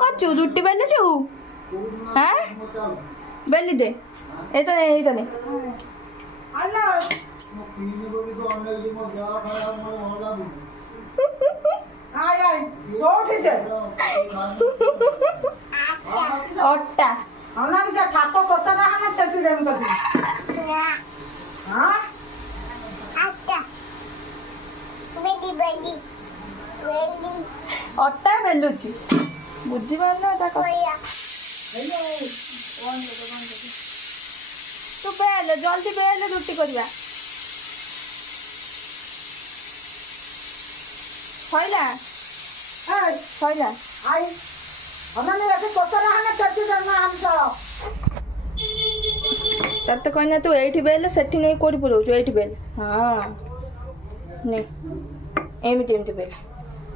କରୁଛୁ ରୁଟି ବେଲୁଛୁ? ହାଁ ବେଲି ଦେ ଏଇତ ନେ ଅଟା ଅଟା ବେଲୁଛି ବୁଝିପାରୁନ ତୁ ବେଲ ଜଲ୍ଦି ବେଲ ରୁଟି କରିବା ସଇଲା ସଇଲା ତତେ କହିନା ତୁ ଏଇଠି ବେଲ ସେଠି ନେଇ କୋଉଠି ପୁରଉଛୁ ଏଇଠି ବେଲ ହଁ ନେ ଏମିତି ବେଲ